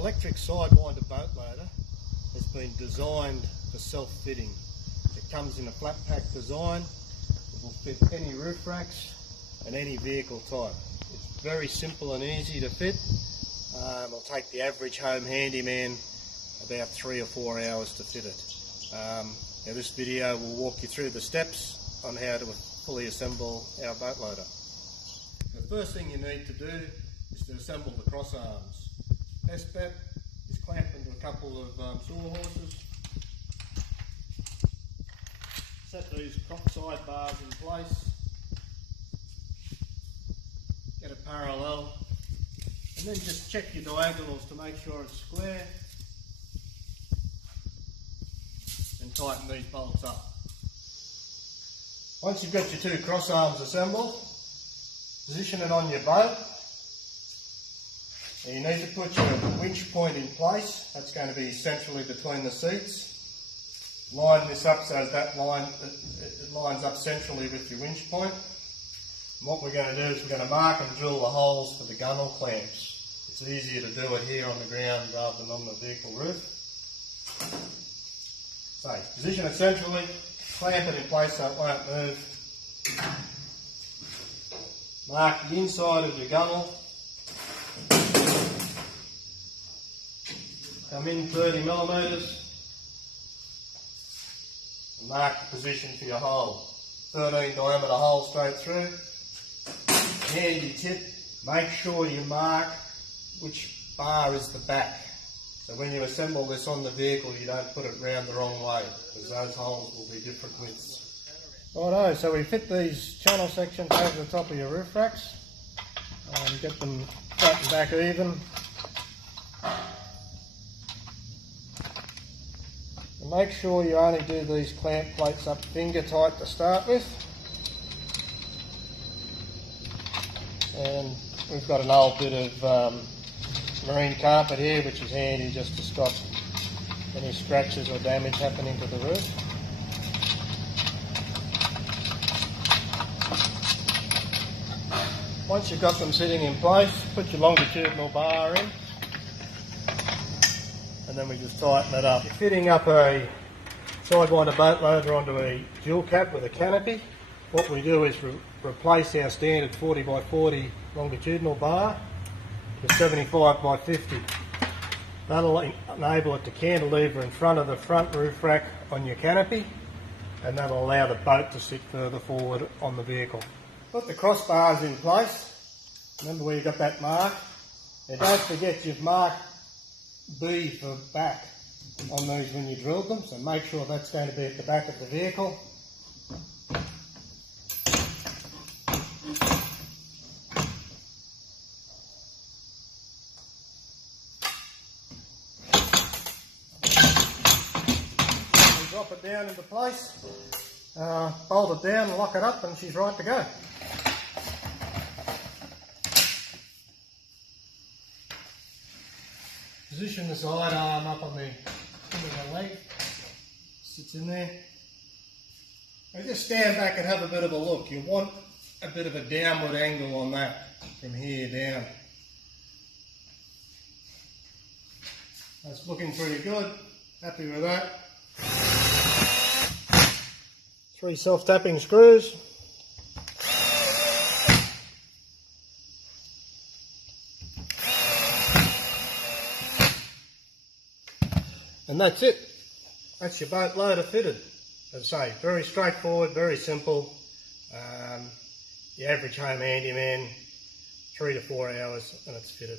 electric sidewinder boat loader has been designed for self-fitting. It comes in a flat pack design. It will fit any roof racks and any vehicle type. It's very simple and easy to fit. It'll take the average home handyman about 3 or 4 hours to fit it. Now this video will walk you through the steps on how to fully assemble our boat loader. The first thing you need to do is to assemble the cross arms. Best bet is clamp them to a couple of sawhorses. Set these side bars in place. Get it parallel. And then just check your diagonals to make sure it's square. And tighten these bolts up. Once you've got your two cross arms assembled, position it on your boat. And you need to put your winch point in place. That's going to be centrally between the seats. Line this up so that it lines up centrally with your winch point. And what we're going to do is we're going to mark and drill the holes for the gunnel clamps. It's easier to do it here on the ground rather than on the vehicle roof. So, position it centrally, clamp it in place so it won't move. Mark the inside of your gunnel. Come in 30 millimetres. And mark the position for your hole. 13 diameter hole straight through. Handy tip, make sure you mark which bar is the back. So when you assemble this on the vehicle, you don't put it round the wrong way, because those holes will be different widths. Righto, so we fit these channel sections over the top of your roof racks. Get them front and back even. And make sure you only do these clamp plates up finger tight to start with. And we've got an old bit of marine carpet here, which is handy just to stop any scratches or damage happening to the roof. Once you've got them sitting in place, put your longitudinal bar in, and then we just tighten it up. You're fitting up a sidewinder boat loader onto a dual cap with a canopy. What we do is replace our standard 40 by 40 longitudinal bar with 75 by 50. That'll enable it to cantilever in front of the front roof rack on your canopy, and that'll allow the boat to sit further forward on the vehicle. Put the crossbars in place. Remember where you've got that mark? And don't forget you've marked B for back on these when you drilled them, so make sure that's going to be at the back of the vehicle. Drop it down into place, bolt it down, lock it up, and she's right to go. Position the side arm up on the end of the leg, sits in there. And just stand back and have a bit of a look. You want a bit of a downward angle on that from here down. That's looking pretty good, happy with that. 3 self-tapping screws. And that's it. That's your boat loader fitted. As I say, very straightforward, very simple. Your average home handyman, 3 to 4 hours and it's fitted.